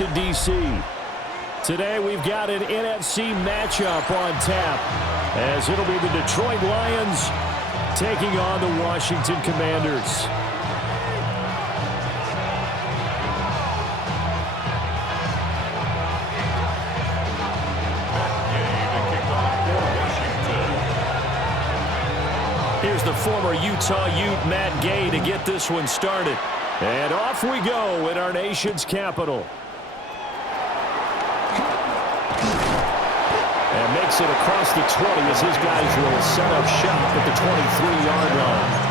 Washington, D.C. Today we've got an NFC matchup on tap, as it'll be the Detroit Lions taking on the Washington Commanders. Here's the former Utah Ute, Matt Gay, to get this one started. And off we go in our nation's capital. And makes it across the 20 as his guys will set up shop at the 23-yard line.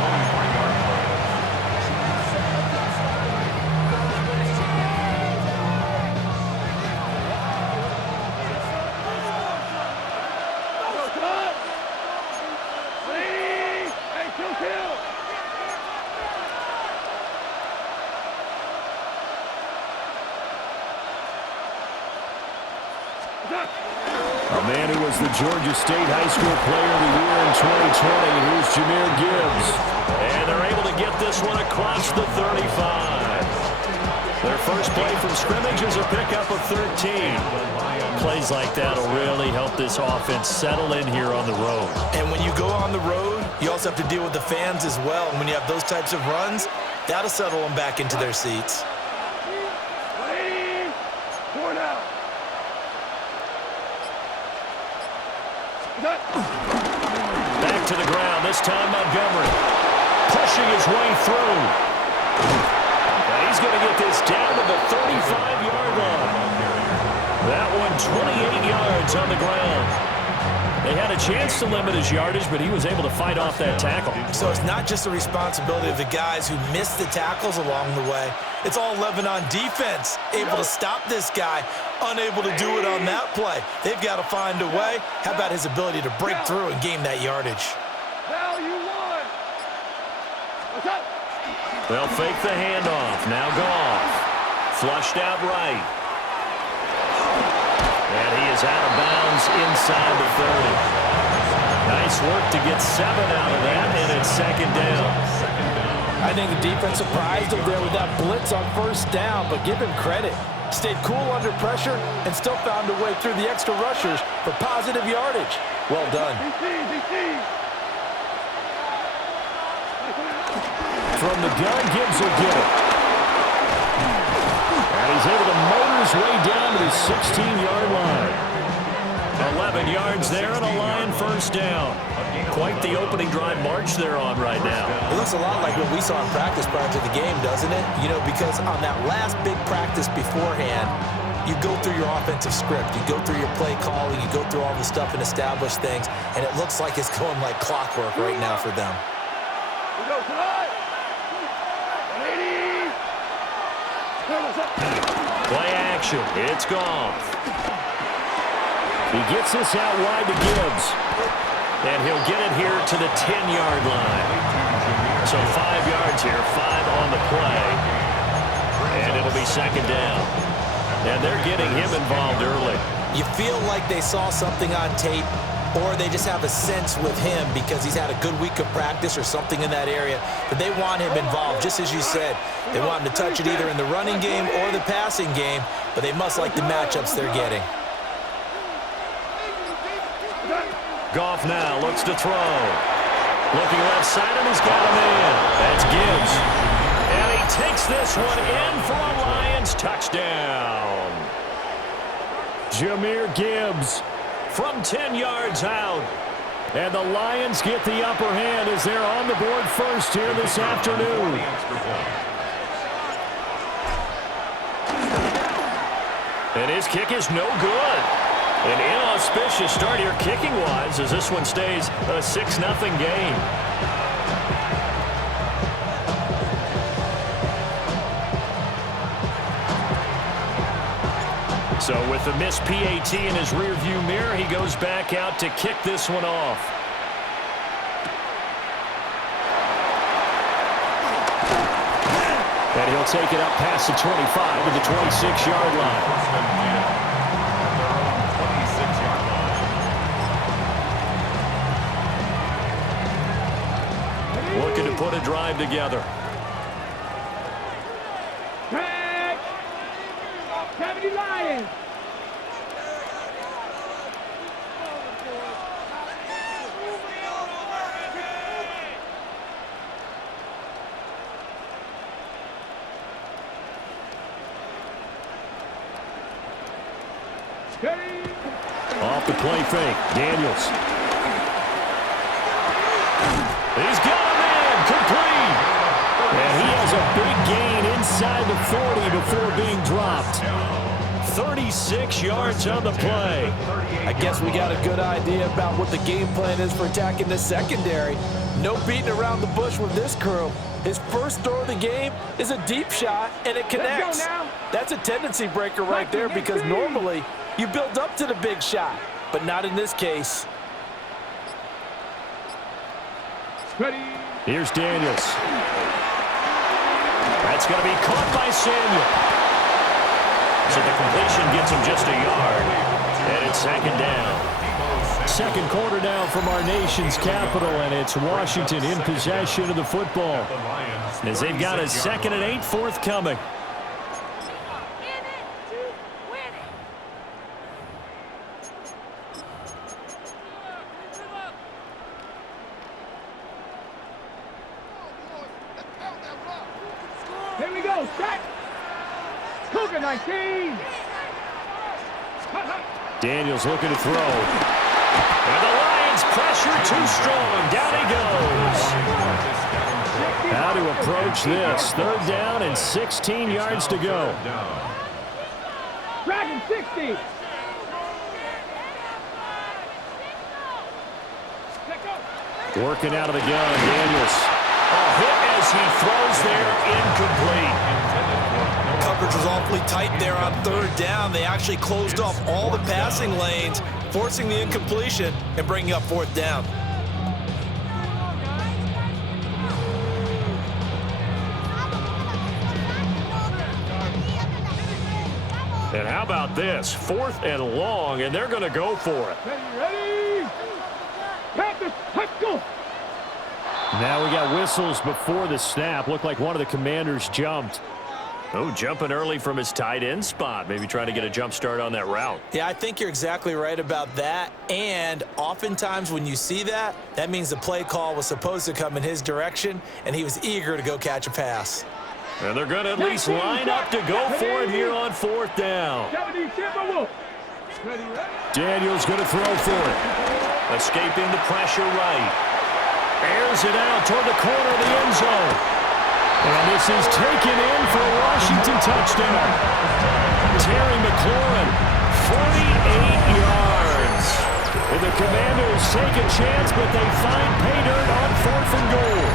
A man who was the Georgia State High School Player of the Year in 2020. Here's Jahmyr Gibbs. And they're able to get this one across the 35. Their first play from scrimmage is a pickup of 13. Plays like that will really help this offense settle in here on the road. And when you go on the road, you also have to deal with the fans as well. And when you have those types of runs, that'll settle them back into their seats. Back to the ground, this time Montgomery. Pushing his way through. And he's going to get this down to the 35-yard line. That one 28 yards on the ground. They had a chance to limit his yardage, but he was able to fight off that tackle. So it's not just the responsibility of the guys who missed the tackles along the way. It's all Lebanon defense, able to stop this guy, unable to do it on that play. They've got to find a way. How about his ability to break through and gain that yardage? They'll fake the handoff. Now Goff. Flushed out right. And he is out of bounds inside the 30. Nice work to get 7 out of that, and it's second down. I think the defense surprised him there with that blitz on first down, but give him credit. Stayed cool under pressure and still found a way through the extra rushers for positive yardage. Well done. From the gun, Gibbs will get it. And he's able to motor his way down to the 16-yard line. 11 yards there and a Lion first down. Quite the opening drive march they're on right now. It looks a lot like what we saw in practice prior to the game, doesn't it? You know, because on that last big practice beforehand, you go through your offensive script. You go through your play calling. You go through all the stuff and establish things. And it looks like it's going like clockwork right now for them. Play action. It's Goff. He gets this out wide to Gibbs. And he'll get it here to the 10-yard line. So 5 yards here, 5 on the play. And it'll be second down. And they're getting him involved early. You feel like they saw something on tape, or they just have a sense with him because he's had a good week of practice or something in that area, but they want him involved, just as you said. They want him to touch it either in the running game or the passing game, but they must like the matchups they're getting. Goff now looks to throw. Looking left side, and he's got a man. That's Gibbs. And he takes this one in for a Lions touchdown. Jahmyr Gibbs from 10 yards out. And the Lions get the upper hand as they're on the board first here this afternoon. And his kick is no good. An inauspicious start here kicking-wise as this one stays a 6-0 game. So with the missed PAT in his rearview mirror, he goes back out to kick this one off. And he'll take it up past the 25 to the 26-yard line. Looking to put a drive together. Lions. Off the play fake, Daniels. He's got a man, complete. And he has a big gain inside the 40 before being dropped. 36 yards on the play. I guess we got a good idea about what the game plan is for attacking the secondary. No beating around the bush with this crew. His first throw of the game is a deep shot, and it connects. That's a tendency breaker right there because normally you build up to the big shot, but not in this case. Here's Daniels. That's going to be caught by Samuel. So the completion gets him just a yard. And it's second down. Second quarter now from our nation's capital, and it's Washington in possession of the football. As they've got a 2nd and 8 forthcoming. Here we go, set. Cougar 19. Daniels looking to throw. And the Lions pressure too strong. Down he goes. How to approach this. 3rd down and 16 yards to go. Dragon 60. Working out of the gun, Daniels. A hit as he throws there, incomplete. Coverage was awfully tight there on 3rd down. They actually closed off all the passing lanes, forcing the incompletion and bringing up 4th down. And how about this? 4th and long, and they're going to go for it. Ready? Panthers, let's go. Now we got whistles before the snap. Looked like one of the Commanders jumped. Oh, jumping early from his tight end spot. Maybe trying to get a jump start on that route. Yeah, I think you're exactly right about that. And oftentimes when you see that, that means the play call was supposed to come in his direction, and he was eager to go catch a pass. And they're going to at least line up to go for it here on 4th down. Daniels going to throw for it. Escaping the pressure right. Airs it out toward the corner of the end zone. And this is taken in for a Washington touchdown. Terry McLaurin, 48 yards. And the Commanders take a chance, but they find pay dirt on 4th and goal.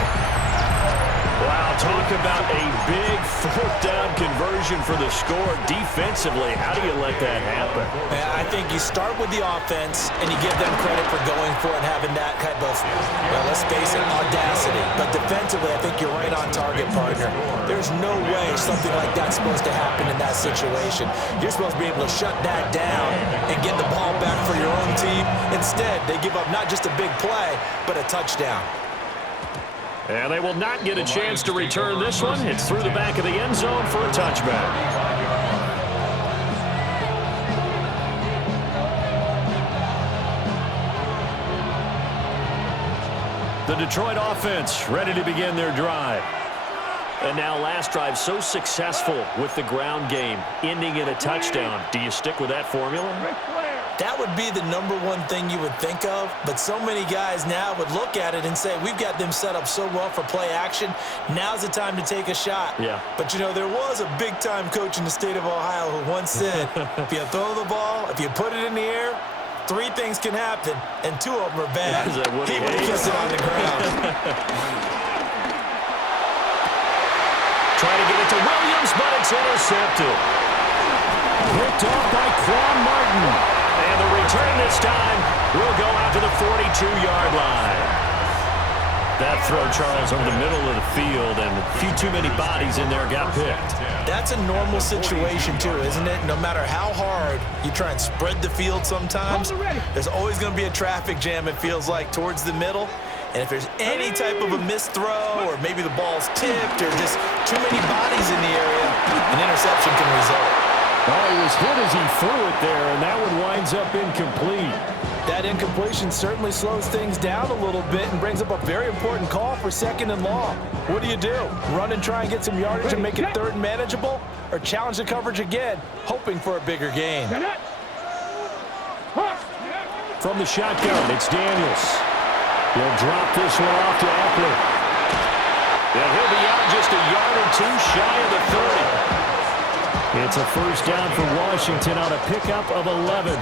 Wow, talk about a big 4th down conversion for the score. Defensively, how do you let that happen? I think you start with the offense, and you give them credit for going for it and having that type of, well, let's face it, audacity. But defensively, I think you're right on target, partner. There's no way something like that's supposed to happen in that situation. You're supposed to be able to shut that down and get the ball back for your own team. Instead, they give up not just a big play, but a touchdown. And they will not get a chance to return this one. It's through the back of the end zone for a touchback. The Detroit offense ready to begin their drive. And now last drive so successful with the ground game, ending in a touchdown. Do you stick with that formula? That would be the #1 thing you would think of, but so many guys now would look at it and say, we've got them set up so well for play action, now's the time to take a shot. Yeah. But, you know, there was a big-time coach in the state of Ohio who once said, if you throw the ball, if you put it in the air, 3 things can happen, and 2 of them are bad. He would have kissed it on the ground. Trying to get it to Williams, but it's intercepted. Picked off by Quan Martin. And the return this time will go out to the 42-yard line. That throw, Charles, over the middle of the field, and a few too many bodies in there got picked. That's a normal situation, too, isn't it? No matter how hard you try and spread the field sometimes, there's always going to be a traffic jam, it feels like, towards the middle. And if there's any type of a missed throw, or maybe the ball's tipped, or just too many bodies in the area, an interception can result. Oh, he was hit as he threw it there, and that one winds up incomplete. That incompletion certainly slows things down a little bit and brings up a very important call for 2nd and long. What do? Run and try and get some yardage and make it 3rd and manageable, or challenge the coverage again, hoping for a bigger gain? From the shotgun, it's Daniels. He'll drop this one off to Eckler. And he'll be out just a yard or two shy of the 30. It's a first down for Washington on a pickup of 11.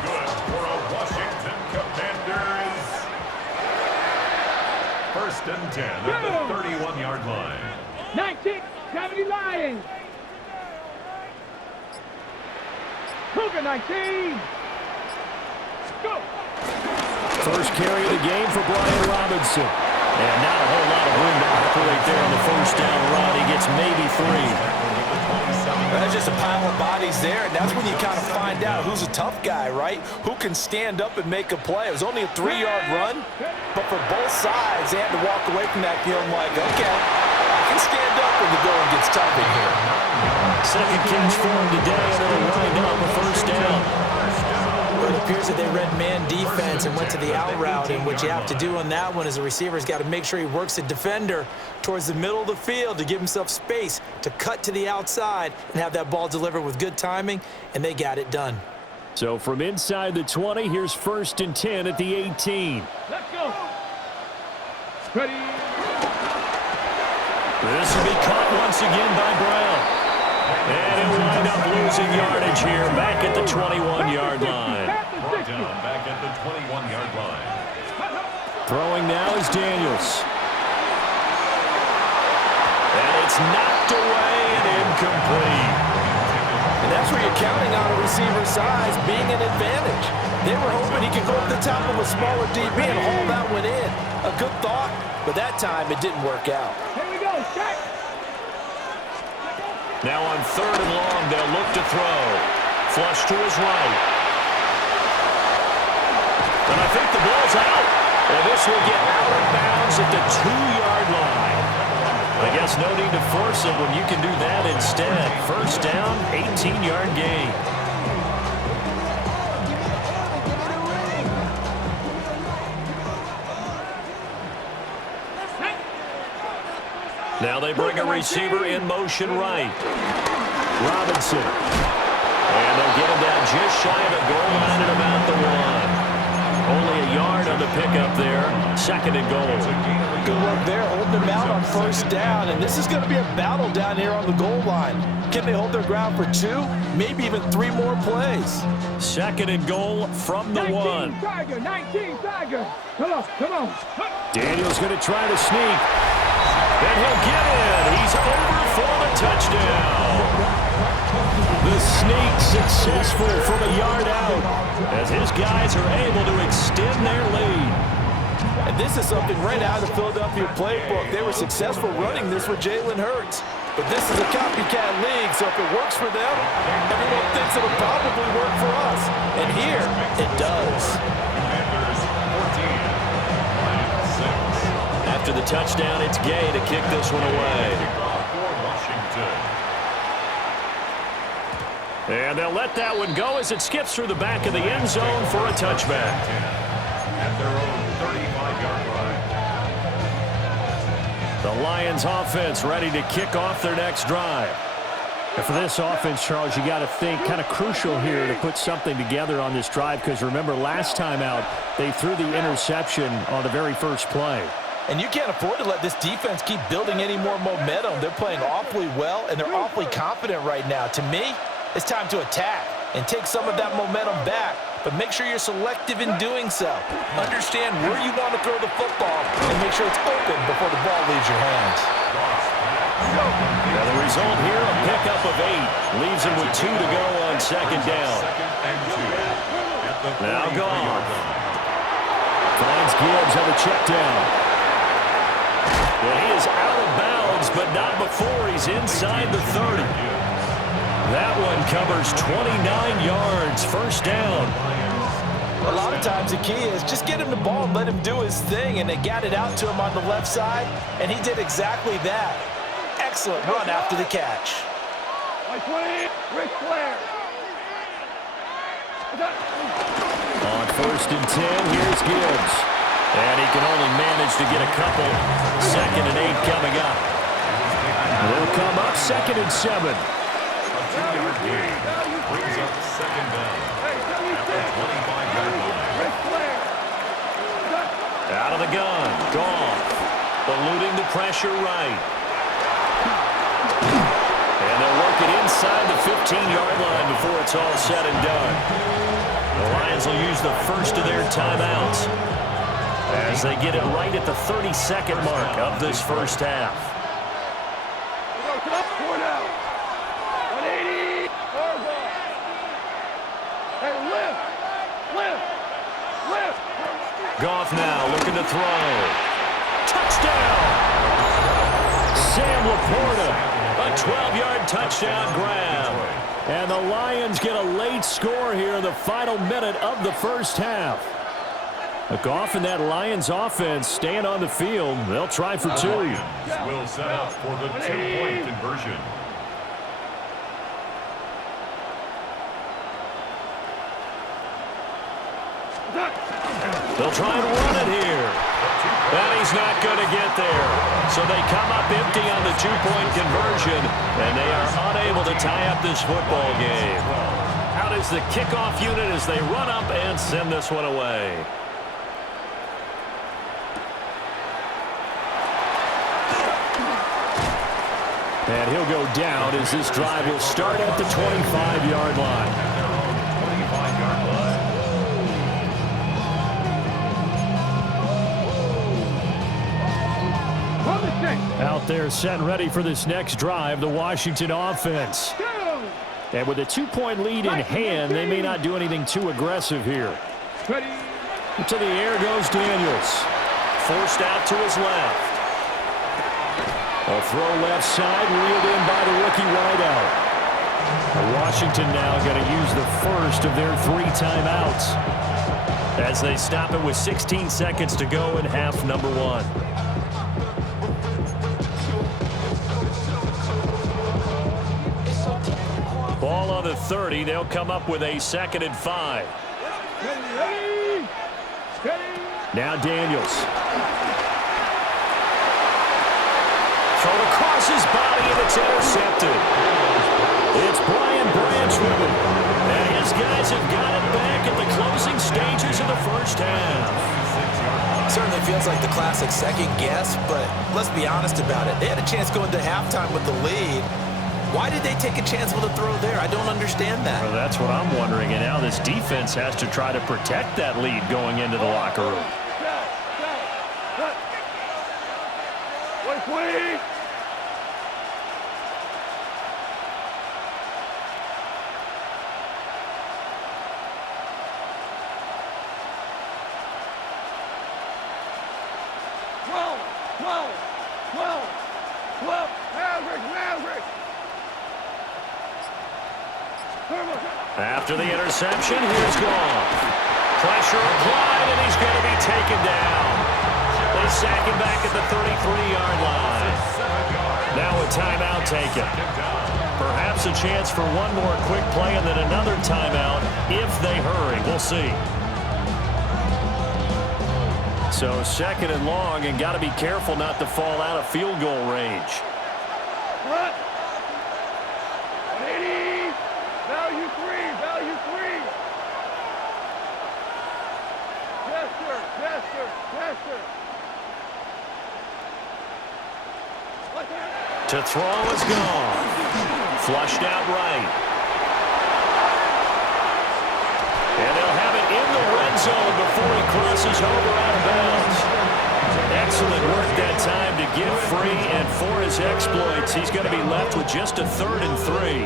First and 10 at the 31-yard line. 1970 Lions. Cougar 19. Go. First carry of the game for Brian Robinson. And not a whole lot of room to operate there on the first down run. He gets maybe 3. That's just a pile of bodies there, and that's when you kind of find out who's a tough guy, right? Who can stand up and make a play. It was only a 3-yard run, but for both sides, they had to walk away from that feeling like, okay, I can stand up when the going gets tough in here. Second Kings form today, and it'll wind up a first down. Well, it appears that they read man defense and went to the out route, and what you have to do on that one is the receiver's got to make sure he works the defender towards the middle of the field to give himself space to cut to the outside and have that ball delivered with good timing, and they got it done. So from inside the 20, here's 1st and 10 at the 18. Let's go. Ready. This will be caught once again by Brown. And he'll wind up losing yardage here back at the 21-yard line. Brought down back at the 21-yard line. Throwing now is Daniels. And it's knocked away and incomplete. And that's where you're counting on a receiver's size being an advantage. They were hoping he could go to the top of a smaller DB and haul that one in. A good thought, but that time it didn't work out. Here we go. Check. Now on 3rd and long, they'll look to throw. Flush to his right. And I think the ball's out. And this will get out of bounds at the 2-yard line. I guess no need to force it when you can do that instead. First down, 18-yard gain. Now they bring a receiver in motion right. Robinson. And they'll get him down just shy of the goal line at about the 1. Only a yard on the pickup there. 2nd and goal. Good work there, holding them out on first down, and this is going to be a battle down here on the goal line. Can they hold their ground for 2, maybe even 3 more plays? 2nd and goal from the 1. Tiger, 19 Tiger. Come on. Daniel's going to try to sneak. And he'll get in. He's over for the touchdown. The sneak successful from a yard out as his guys are able to extend their lead. And this is something right out of the Philadelphia playbook. They were successful running this with Jalen Hurts. But this is a copycat league, so if it works for them, everyone thinks it'll probably work for us. And here, it does. After the touchdown, it's Gay to kick this one away. And they'll let that one go as it skips through the back of the end zone for a touchback. At their own 35-yard line. The Lions offense ready to kick off their next drive. And for this offense, Charles, you got to think kind of crucial here to put something together on this drive because remember last time out they threw the interception on the very first play. And you can't afford to let this defense keep building any more momentum. They're playing awfully well, and they're awfully confident right now. To me, it's time to attack and take some of that momentum back, but make sure you're selective in doing so. Understand where you want to throw the football and make sure it's open before the ball leaves your hands. Now the result here, a pickup of 8. Leaves him with 2 to go on 2nd down. Now Goff. Finds Gibbs on the check down. Well, he is out of bounds, but not before he's inside the 30. That one covers 29 yards, first down. A lot of times the key is just get him the ball and let him do his thing, and they got it out to him on the left side, and he did exactly that. Excellent run after the catch. Ric Flair. On 1st and 10, here's Gibbs. And he can only manage to get a couple. 2nd and 8 coming up. They'll come up 2nd and 7. A 2-yard gain brings up 2nd down at the 25-yard line. Out of the gun, Goff. Eluding the pressure right. And they'll work it inside the 15-yard line before it's all said and done. The Lions will use the first of their timeouts as they get it right at the 32nd mark of this first half. Goff now looking to throw. Touchdown! Sam Laporta, a 12-yard touchdown grab. And the Lions get a late score here in the final minute of the first half. Goff and that Lions offense staying on the field. They'll try for 2. Lions will set up for the 2-point conversion. They'll try and run it here. And he's not going to get there. So they come up empty on the 2-point conversion, and they are unable to tie up this football game. Out is the kickoff unit as they run up and send this one away. And he'll go down as this drive will start at the 25-yard line. 25-yard line. Out there set and ready for this next drive, the Washington offense. And with a 2-point lead in hand, they may not do anything too aggressive here. To the air goes Daniels. Forced out to his left. A throw left side, reeled in by the rookie wideout. Washington now going to use the first of their 3 timeouts as they stop it with 16 seconds to go in half number 1. Ball on the 30. They'll come up with a 2nd and 5. Now Daniels. Thrown across his body, and it's intercepted. It's Brian Branch with it. And his guys have got it back at the closing stages of the first half. Certainly feels like the classic second guess, but let's be honest about it. They had a chance going to halftime with the lead. Why did they take a chance with a throw there? I don't understand that. Well, that's what I'm wondering. And now this defense has to try to protect that lead going into the locker room. After the interception, here's Goff. Pressure applied, and he's going to be taken down. They sack him back at the 33-yard line. Now a timeout taken. Perhaps a chance for one more quick play and then another timeout if they hurry. We'll see. So 2nd and long, and got to be careful not to fall out of field goal range. To throw is gone. Flushed out right. And they'll have it in the red zone before he crosses over out of bounds. Excellent work that time to get free, and for his exploits, he's going to be left with just a 3rd and 3.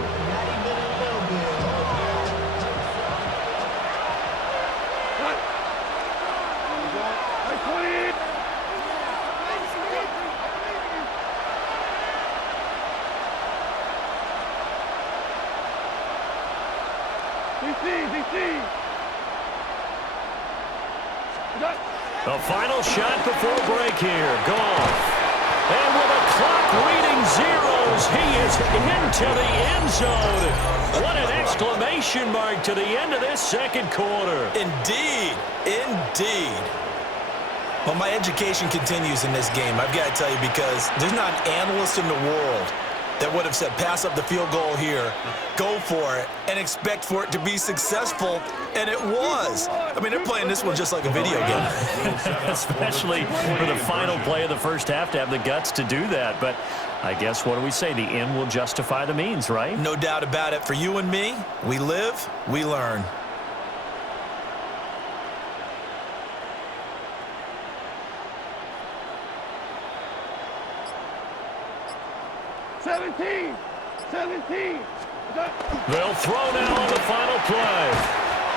A final shot before break here. Goff. And with a clock reading zeros, he is into the end zone. What an exclamation mark to the end of this second quarter. Indeed. Indeed. Well, my education continues in this game, I've got to tell you, because there's not an analyst in the world that would have said pass up the field goal here, go for it, and expect for it to be successful, and it was. I mean, they're playing this one just like a video game. Especially for the final play of the first half to have the guts to do that. But I guess, what do we say? The end will justify the means, right? No doubt about it. For you and me, we live, we learn. They'll throw now on the final play.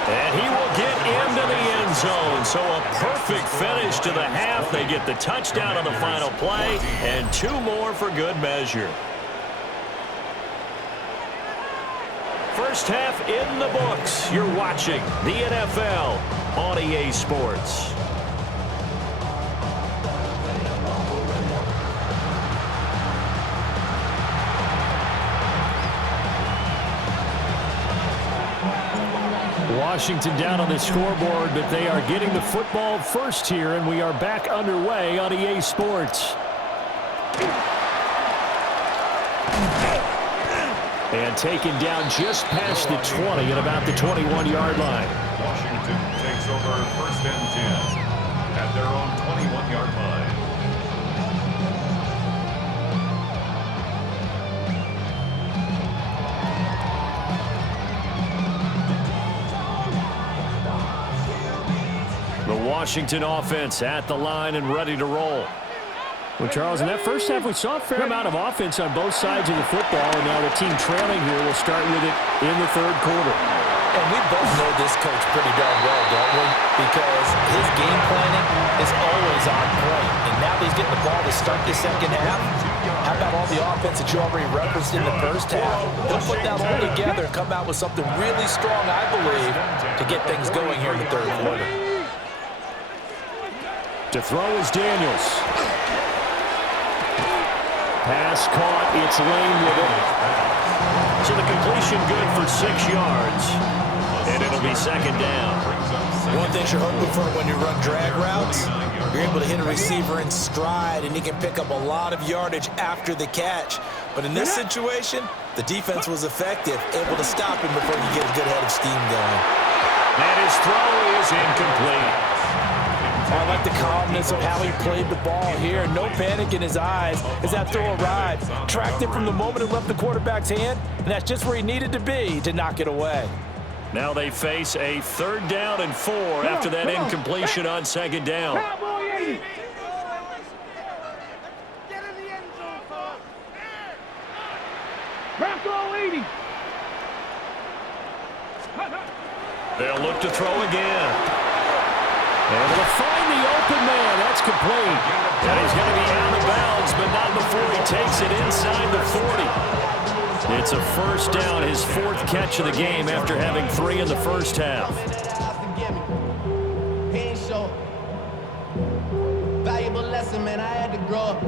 And he will get into the end zone. So a perfect finish to the half. They get the touchdown on the final play, and 2 more for good measure. First half in the books. You're watching the NFL on EA Sports. Washington down on the scoreboard, but they are getting the football first here, and we are back underway on EA Sports. And taken down just past the 20 at about the 21-yard line. Washington takes over first and 10 at their own 21-yard line. The Washington offense at the line and ready to roll. Well, Charles, in that first half, we saw a fair amount of offense on both sides of the football, and now the team trailing here will start with it in the third quarter. And we both know this coach pretty darn well, don't we? Because his game planning is always on point. And now that he's getting the ball to start the second half, how about all the offense that you already referenced in the first half? They'll put that all together and come out with something really strong, I believe, to get things going here in the third quarter. To throw is Daniels. Pass caught. It's Lane with it. So the completion good for 6 yards. And it'll be second down. One thing you're hoping for when you run drag routes, you're able to hit a receiver in stride, and he can pick up a lot of yardage after the catch. But in this situation, the defense was effective, able to stop him before you get a good head of steam going. And his throw is incomplete. I like the calmness of how he played the ball here. No panic in his eyes as that throw arrived. Tracked it from the moment it left the quarterback's hand, and that's just where he needed to be to knock it away. Now they face a 3rd down and 4 after that incompletion on second down. They'll look to throw again. Able to find the open man. That's complete. And he's going to be out of bounds, but not before he takes it inside the 40. It's a first down, his 4th catch of the game after having 3 in the first half. Valuable lesson, man. I had to grow up.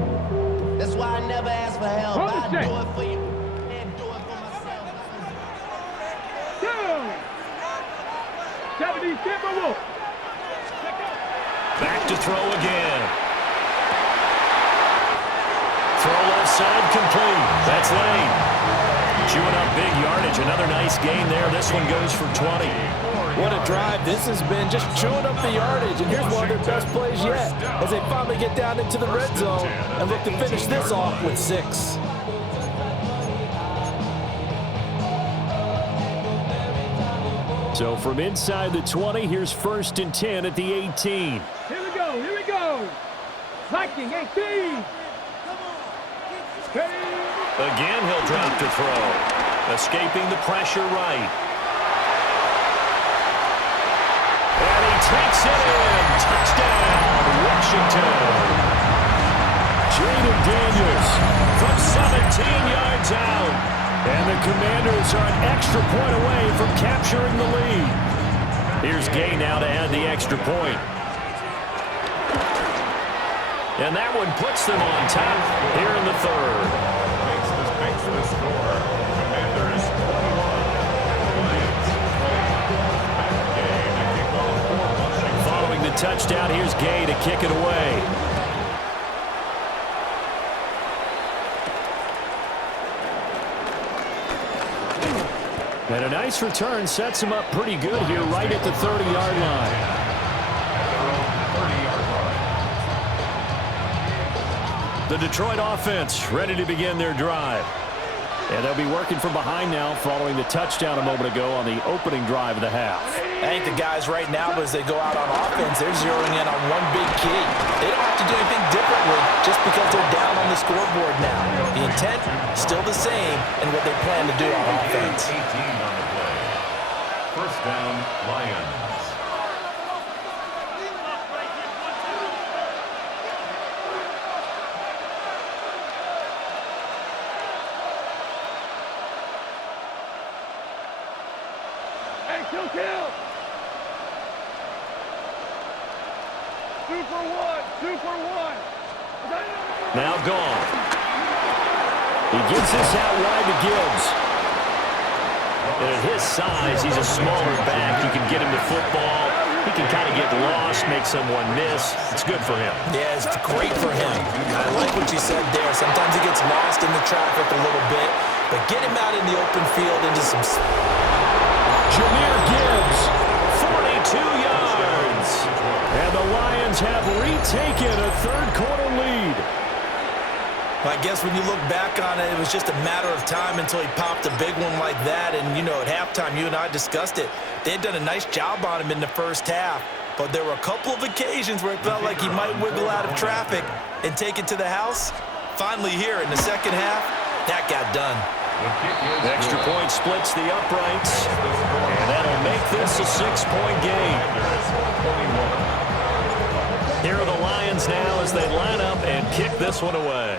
That's why I never ask for help. I do it for you and do it for myself. 70 Timberwolves. Back to throw again. Throw left side complete. That's Lane. Chewing up big yardage. Another nice gain there. This one goes for 20. What a drive this has been, just chewing up the yardage. And here's one of their best plays yet as they finally get down into the red zone and look to finish this off with 6. So from inside the 20, here's 1st and 10 at the 18. Here we go. Viking 18. Again, he'll drop to throw. Escaping the pressure right. And he takes it in. Touchdown, Washington. Jaden Daniels from 17 yards out. And the Commanders are an extra point away from capturing the lead. Here's Gay now to add the extra point. And that one puts them on top here in the third. Makes the score. Commanders 21. Following the touchdown, here's Gay to kick it away. And a nice return sets him up pretty good here right at the 30-yard line. The Detroit offense ready to begin their drive. And they'll be working from behind now following the touchdown a moment ago on the opening drive of the half. I think the guys right now, as they go out on offense, they're zeroing in on one big key. They don't have to do anything differently just because they're down on the scoreboard now. The intent, still the same, and what they plan to do on offense. 18 on the play. First down, Lions. Kill. 2 for 1. 2 for 1. Now gone. He gives this out wide to Gibbs. And at his size, he's a smaller back. You can get him the football. He can kind of get lost, make someone miss. It's good for him. Yeah, it's great for him. I like what you said there. Sometimes he gets lost in the traffic a little bit, but get him out in the open field into some... Jahmyr Gibbs, 42 yards. And the Lions have retaken a third-quarter lead. I guess when you look back on it, it was just a matter of time until he popped a big one like that. And, you know, at halftime, you and I discussed it. They had done a nice job on him in the first half. But there were a couple of occasions where it felt like he might wiggle out of traffic and take it to the house. Finally here in the second half, that got done. The extra point splits the uprights, and that'll make this a 6-point game. Here are the Lions now as they line up and kick this one away.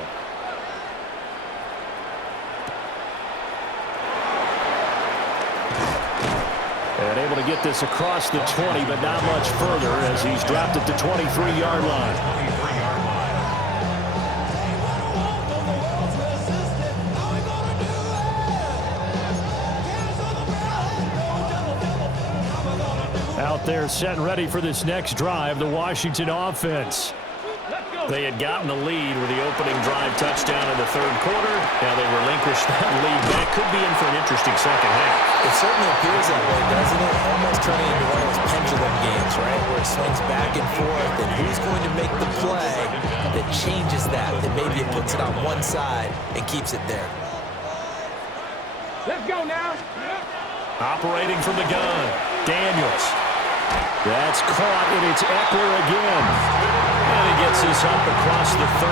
And able to get this across the 20, but not much further as he's dropped at the 23-yard line. Out there set and ready for this next drive, the Washington offense. They had gotten the lead with the opening drive touchdown in the third quarter. Now they relinquished that lead. That could be in for an interesting second half. It certainly appears that way, doesn't it? Almost turning into one of those pendulum games, right, where it swings back and forth, and who's going to make the play that changes that maybe it puts it on one side and keeps it there. Let's go now. Operating from the gun, Daniels. That's caught, and it's Eckler again. And he gets this up across the 35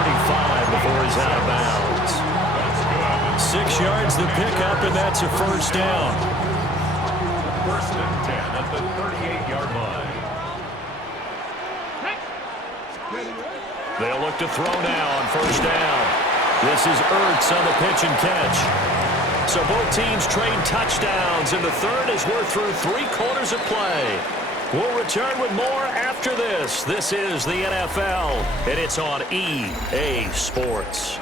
before he's out of bounds. 6 yards the pickup, and that's a first down. First and 10 at the 38-yard line. They'll look to throw now on first down. This is Ertz on the pitch and catch. So both teams trade touchdowns in the third as we're through 3 quarters of play. We'll return with more after this. This is the NFL, and it's on EA Sports.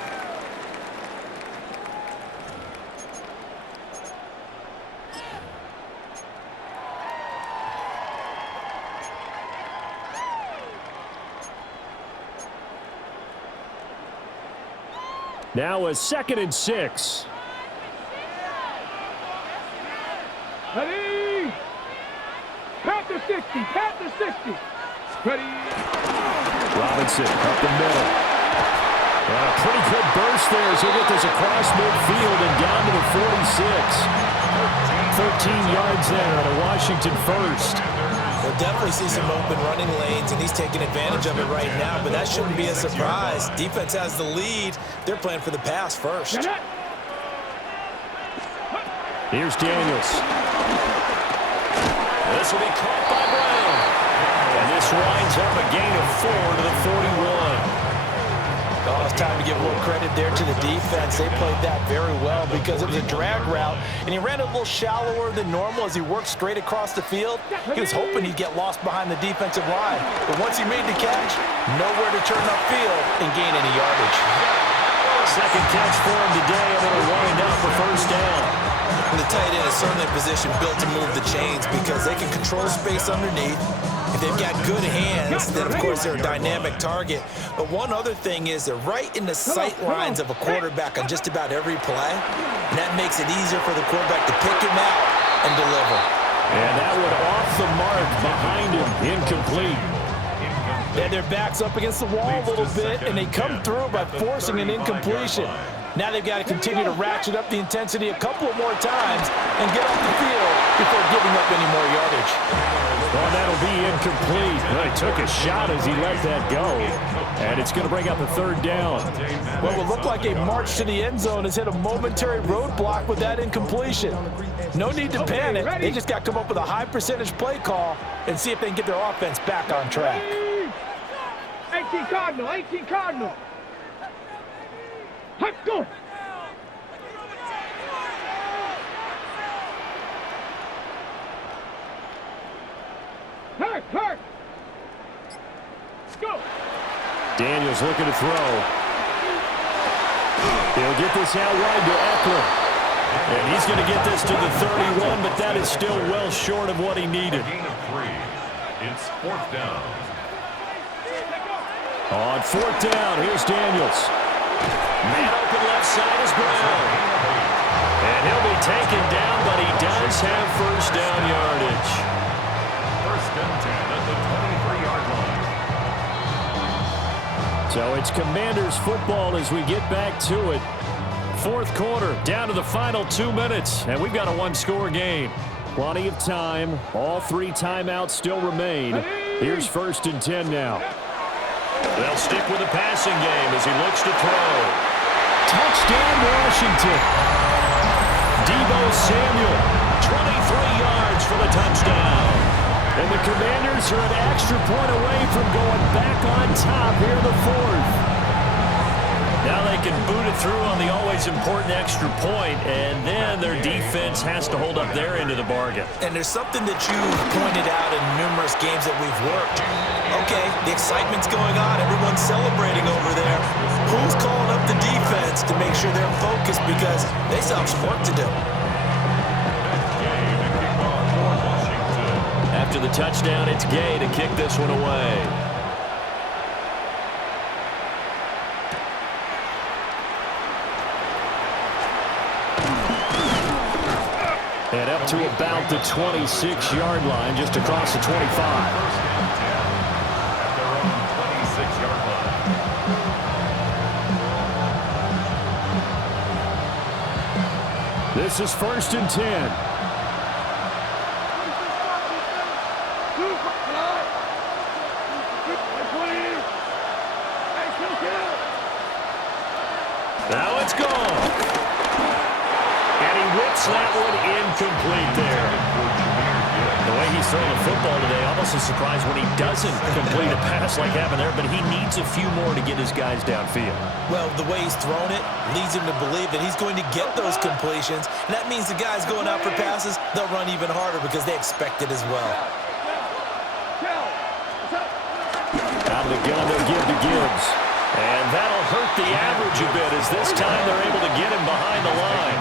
Now a 2nd and 6. Ready? Pat the 60. Pat the 60. Ready? Robinson up the middle. And a pretty good burst there as he'll get this across midfield and down to the 46. 13 yards there on a Washington first. We'll definitely see some open running lanes, and he's taking advantage of it right now, but that shouldn't be a surprise. Defense has the lead. They're playing for the pass first. Here's Daniels. This will be caught by Brown. And this winds up a gain of 4 to the 41. Oh, it's time to give a little credit there to the defense. They played that very well because it was a drag route, and he ran a little shallower than normal as he worked straight across the field. He was hoping he'd get lost behind the defensive line, but once he made the catch, nowhere to turn upfield and gain any yardage. Second catch for him today, and it'll wind up for first down. And the tight end is certainly a position built to move the chains because they can control space underneath. If they've got good hands, then, of course, they're a dynamic target. But one other thing is they're right in the sight lines of a quarterback on just about every play, and that makes it easier for the quarterback to pick him out and deliver. And that one off the mark behind him, incomplete. And their back's up against the wall a little bit, and they come through by forcing an incompletion. Now they've got to continue to ratchet up the intensity a couple of more times and get off the field before giving up any more yardage. Well, that'll be incomplete. Well, he took a shot as he let that go, and it's going to bring up a third down. What will look like a march to the end zone has hit a momentary roadblock with that incompletion. No need to panic. They just got to come up with a high percentage play call and see if they can get their offense back on track. 18 Cardinal, 18 Cardinal. Let's go. Hurt. Go. Daniels looking to throw. He'll get this out wide to Eckler. And he's going to get this to the 31, but that is still well short of what he needed. Gain of 3. It's fourth down. On fourth down, here's Daniels. Man open left side is Brown. And he'll be taken down, but he does have first down yardage. First and 10 at the 23-yard line. So it's Commanders football as we get back to it. Fourth quarter, down to the final 2 minutes, and we've got a one-score game. Plenty of time. All 3 timeouts still remain. Here's first and 10 now. They'll stick with the passing game as he looks to throw. Touchdown, Washington. Deebo Samuel, 23 yards for the touchdown. And the Commanders are an extra point away from going back on top here in the fourth. Now they can boot it through on the always important extra point, and then their defense has to hold up their end of the bargain. And there's something that you've pointed out in numerous games that we've worked. Okay, the excitement's going on. Everyone's celebrating over there. Who's calling up the defense to make sure they're focused because they still have some work to do? After the touchdown, it's Gay to kick this one away. And up to about the 26-yard line, just across the 25. First and 10 at their own 26-yard line. This is first and 10. Now it's gone. And he whips that one incomplete there. The way he's throwing the football today, almost a surprise when he doesn't complete a pass like happened there, but he needs a few more to get his guys downfield. Well, the way he's thrown it leads him to believe that he's going to get those completions, and that means the guys going out for passes, they'll run even harder because they expect it as well. Out of the gun, they'll give to Gibbs. And that'll hurt the average a bit as this time they're able to get him behind the line.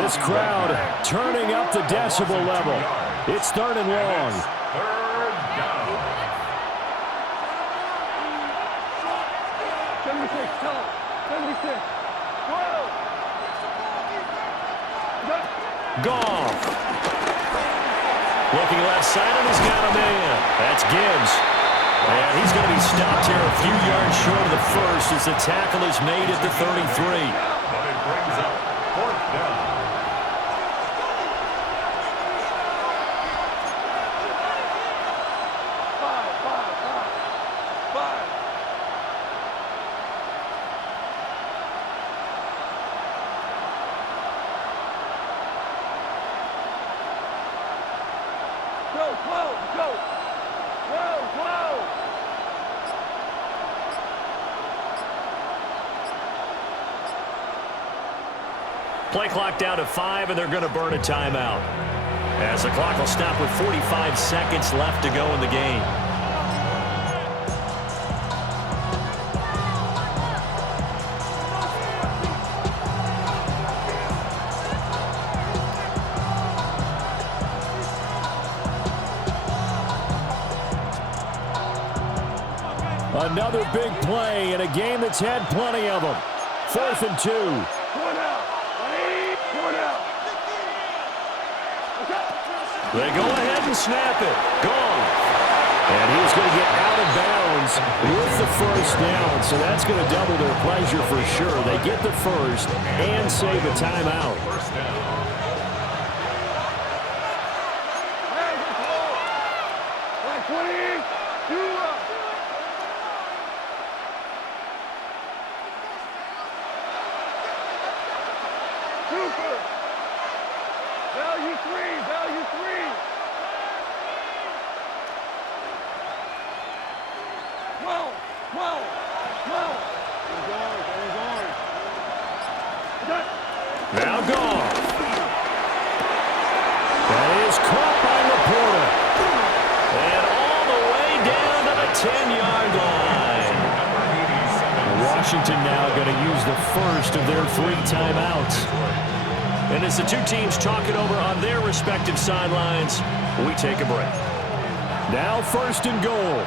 This crowd turning up the decibel level. It's third and long. Third down. 76, tell him. 76. Goff. Looking left side, and he's got a man. That's Gibbs. And he's going to be stopped here a few yards short of the first as the tackle is made at the 33. But it brings up fourth down. Play clock down to 5, and they're going to burn a timeout, as the clock will stop with 45 seconds left to go in the game. Another big play in a game that's had plenty of them. 4th and 2. They go ahead and snap it. Gone. And he's going to get out of bounds with the first down, so that's going to double their pleasure for sure. They get the first and save a timeout. First down. Now gone. That is caught by Laporta. And all the way down to the 10-yard line. Washington now going to use the first of their 3 timeouts. And as the two teams talk it over on their respective sidelines, we take a break. Now 1st and goal.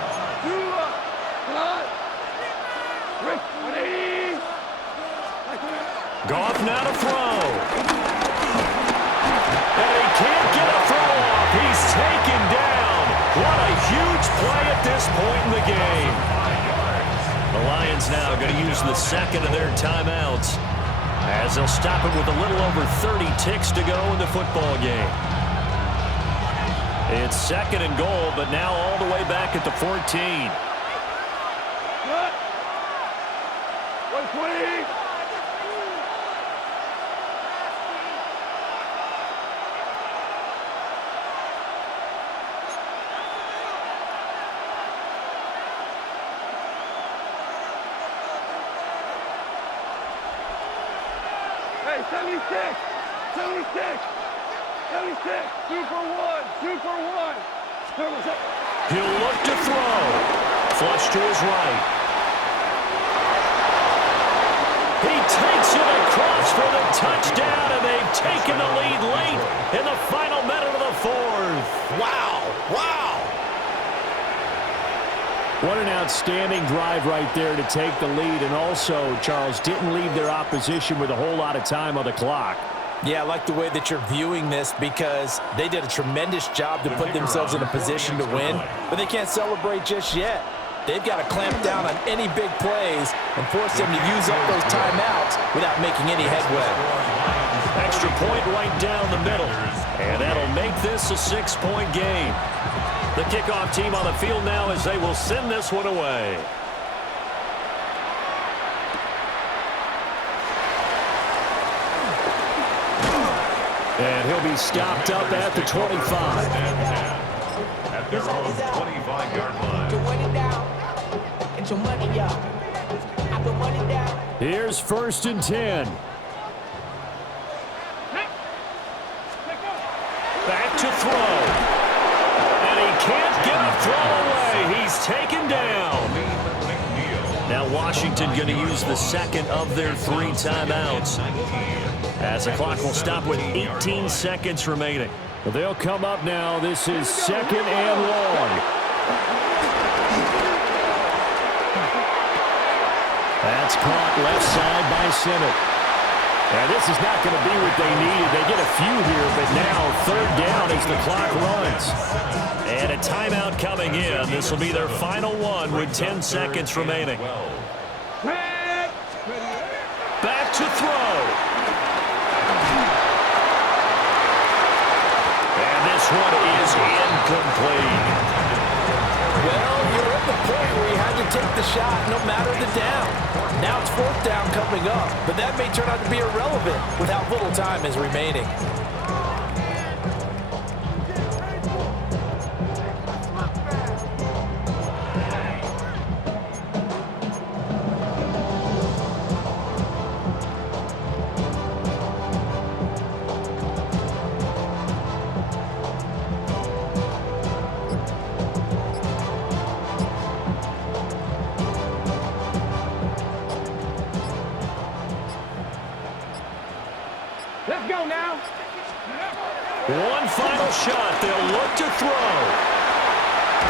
Goff now to throw. And he can't get a throw off. He's taken down. What a huge play at this point in the game. The Lions now going to use the second of their timeouts, as they'll stop it with a little over 30 ticks to go in the football game. It's 2nd and goal, but now all the way back at the 14. Hey, 76! 76! 76! 2 for 1! 2 for 1! He'll look to throw. Flush to his right. He takes it across for the touchdown, and they've taken the lead late in the final minute of the 4th. Wow. Wow. What an outstanding drive right there to take the lead, and also, Charles, didn't leave their opposition with a whole lot of time on the clock. Yeah, I like the way that you're viewing this, because they did a tremendous job to put themselves in a position to win, but they can't celebrate just yet. They've got to clamp down on any big plays and force them to use up those timeouts without making any headway. Extra point right down the middle, and that'll make this a 6-point game. The kickoff team on the field now as they will send this one away. And he'll be stopped up at the 25. At their own 25-yard line. Get your money up. Get your money down. Here's 1st and 10. Back to throw. And he can't get a throw away. He's taken down. Now Washington going to use the second of their 3 timeouts, as the clock will stop with 18 seconds remaining. They'll come up now. This is 2nd and long. That's caught left side by Simmons. And this is not going to be what they needed. They get a few here, but now 3rd down as the clock runs. And a timeout coming in. This will be their final one with 10 seconds remaining. Back to throw. And this one is incomplete. Well, you're at the point where you had to take the shot no matter the down. Now it's 4th down coming up, but that may turn out to be irrelevant with how little time is remaining. look to throw.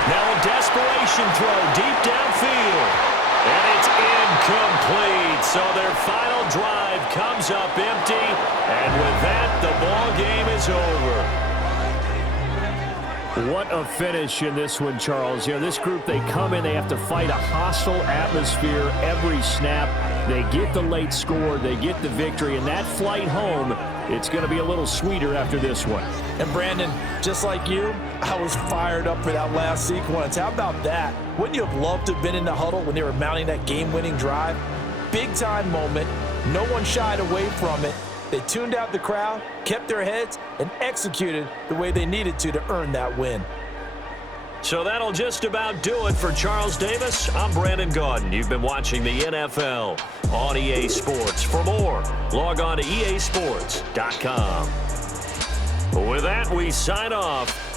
Now a desperation throw deep downfield. And it's incomplete. So their final drive comes up empty. And with that, the ball game is over. What a finish in this one, Charles. You know, this group, they come in, they have to fight a hostile atmosphere every snap. They get the late score, they get the victory, and that flight home, it's going to be a little sweeter after this one. And Brandon, just like you, I was fired up for that last sequence. How about that? Wouldn't you have loved to have been in the huddle when they were mounting that game-winning drive? Big-time moment. No one shied away from it. They tuned out the crowd, kept their heads, and executed the way they needed to earn that win. So that'll just about do it for Charles Davis. I'm Brandon Gaudin. You've been watching the NFL on EA Sports. For more, log on to easports.com. With that, we sign off.